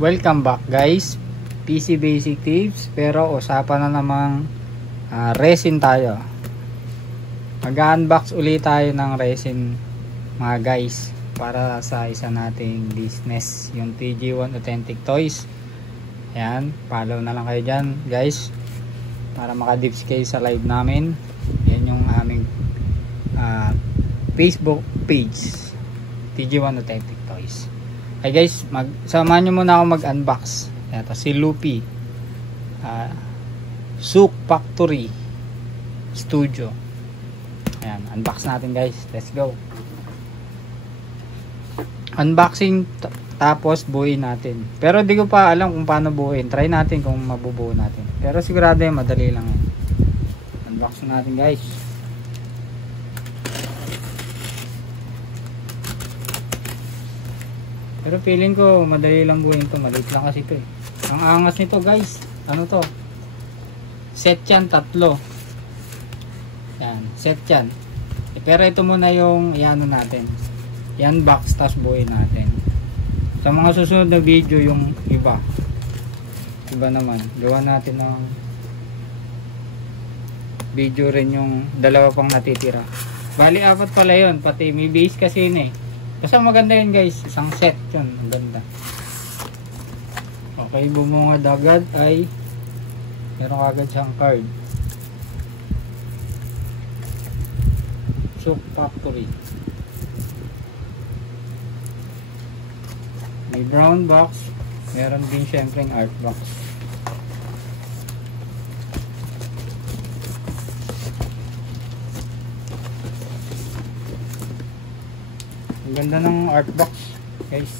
Welcome back guys, PC Basic Tips, pero usapan na namang resin tayo. Mag-unbox ulit tayo ng resin mga guys, para sa isa nating business, yung TG1 Authentic Toys. Ayan, follow na lang kayo dyan guys, para makadips kayo sa live namin. Yan yung aming Facebook page, TG1 Authentic Toys. Hey guys, samahan nyo muna ako mag-unbox. Ito si Lupi, Souk Factory Studio. Ayan, unbox natin guys. Let's go. Unboxing tapos buuin natin. Pero di ko pa alam kung paano buuin. Try natin kung mabubuo natin. Pero sigurado yan, madali lang yan. Unbox natin guys. Pero feeling ko madali lang buuin to. Maliit lang kasi ito eh. Ang angas nito guys. Ano to? Set yan, 3. Yan, set yan. Pero ito muna yung iano natin. Yan box, tas buuin natin. Sa mga susunod na video yung iba. Iba naman. Gawa natin ng video rin yung dalawa pang natitira. Bali 4 pala yun. Pati may base kasi yun eh. Basta maganda yun guys, isang set yun, ang ganda. Okay, bumungad agad ay meron agad siyang card. Souk Factory. May brown box, meron din syempre yung art box. Ang ganda ng art box guys.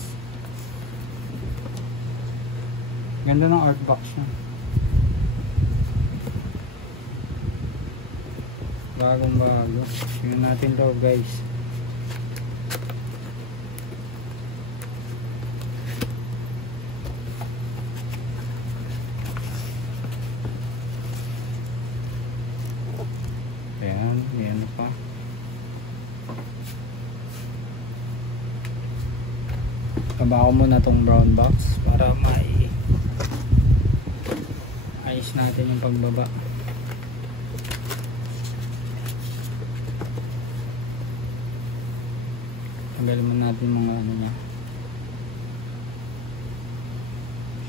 Ganda ng art box niya. Bagong bago. Tingnan natin daw guys. Ayan, ayan pa. Tabaho muna tong brown box para ayos natin yung pagbaba. Tanggalin muna natin mga ano niya.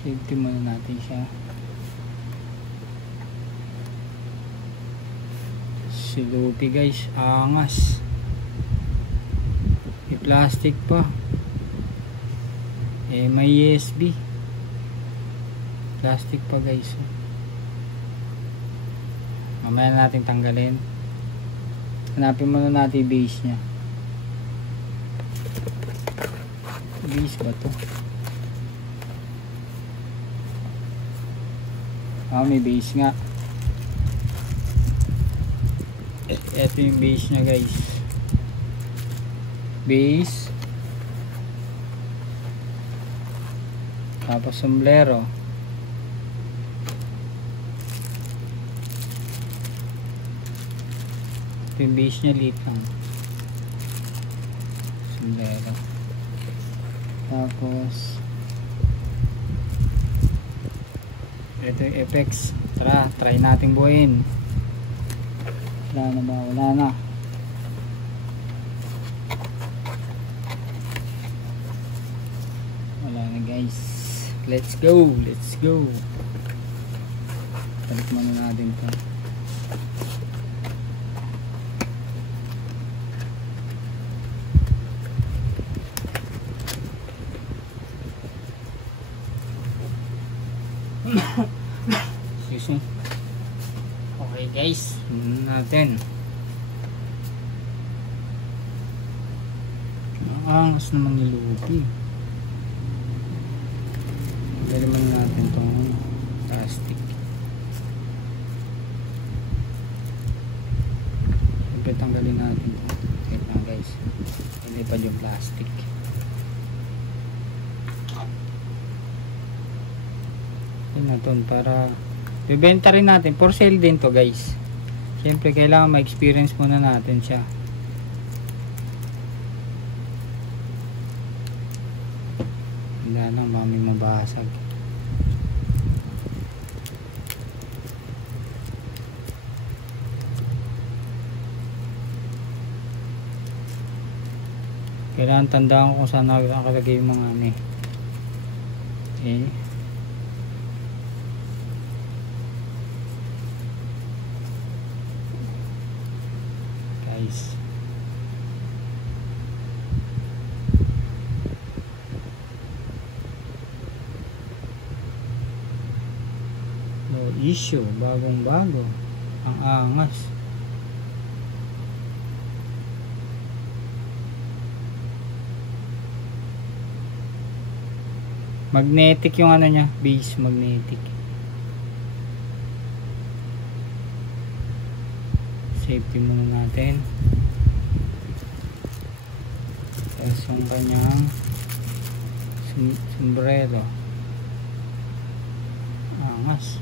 Safety muna natin siya. Si Lupi guys, angas. May plastic pa. May USB. Plastic pa guys. Mamaya natin tanggalin. Hanapin muna natin yung base nya. Base ba to? May base nga. Ito yung base nya guys. Base. Tapos sombrero. Ito yung base nya, liit lang. Sombrero. Tapos ito yung effects. Tara, try natin buuin. Wala na ba? Wala na. Wala na guys. Let's go, let's go. Balik muna natin ito. Excuse me. Okay guys, natin. Ang angas naman ni Lupi. Tanggalin natin itong plastic. Siyempre tanggalin natin ito. Wait lang guys, hindi pa yung plastic. Yun na ito, para bibenta rin natin. For sale din to guys. Siyempre kailangan ma-experience muna natin siya. Tanda lang, baka may mabasag. Kailangan tandaan ko kung saan nakalagay yung mga ano eh. Okay. Guys. No issue, bagong bago. Ang angas. Magnetic yung ano niya, base magnetic. Safety muna natin. Tapos yung kanyang sombrero. Angas.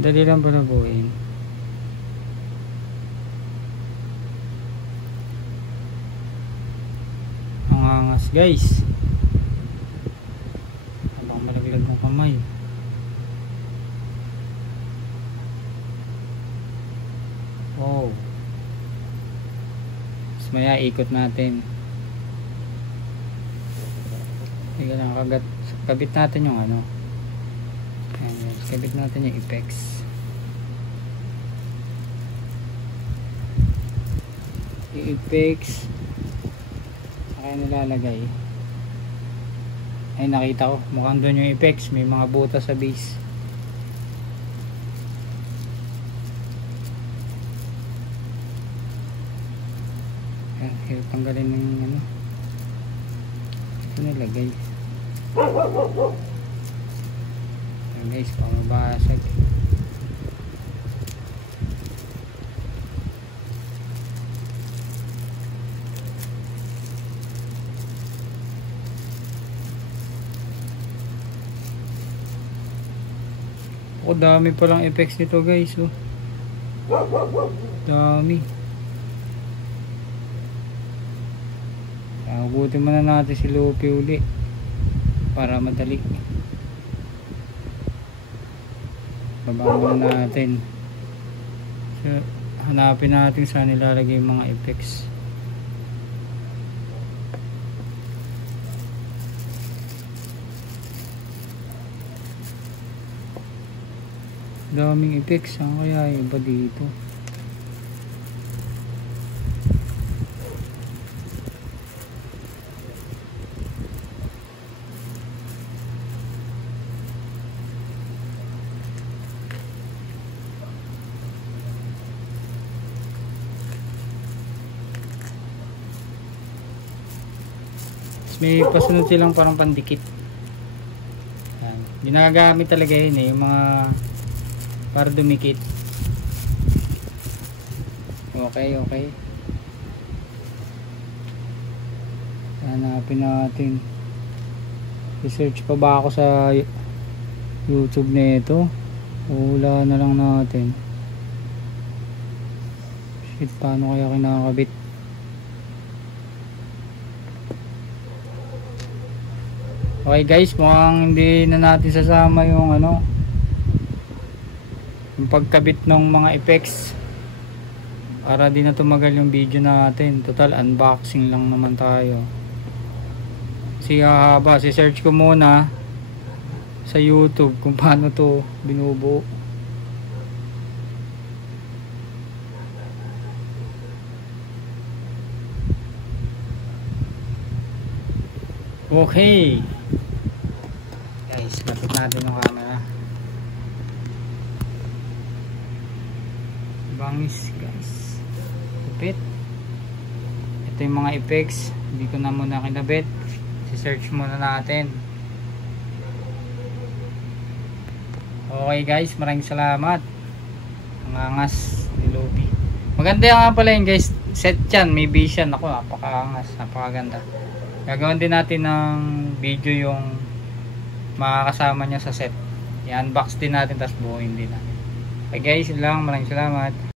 Dali lang pala buuin. Angas guys, habang malaglag ng kamay. Oh, mas maya ikot natin. Hindi lang kagat, kabit natin yung ano. Ayan, kabit natin yung apex. Yung apex kaya nilalagay. Ay, nakita ko mukhang doon yung apex, may mga butas sa base. Ayan, tanggalin na yung ano ito nilagay. Ayan guys, pamabasag. Oh, dami palang effects nito guys. Oh. Dami. Agutin muna natin si Luffy uli para madali. Baba muna natin. So, hanapin natin saan nilalagay yung mga effects. Daming effects, saan kaya iba dito? May pasunod silang parang pandikit. Yan. Ginagamit talaga yun eh, yung mga para dumikit. Okay, okay. Hanapin natin. Research pa ba ako sa YouTube nito? Wala na lang natin. Shit, paano kaya kinakabit? Okay guys, mukhang hindi na natin sasama yung ano, yung pagkabit ng mga effects para di na tumagal yung video natin. Total unboxing lang naman tayo. Kasi haba, si-search ko muna sa YouTube kung paano to binubuo. Okay guys, lapit natin yung camera. Bangis guys, lapit. Ito yung mga effects, hindi ko na muna kinabit. Si-search muna natin. Okay guys, maraming salamat. Ang angas ni Luffy. Maganda nga pala yun guys, set yan, may base yan. Ako, napaka-angas, napakaganda. Gagawin din natin ng video yung makakasama niya sa set. I-unbox din natin, tapos buuin din natin. Okay guys, yun lang, maraming salamat.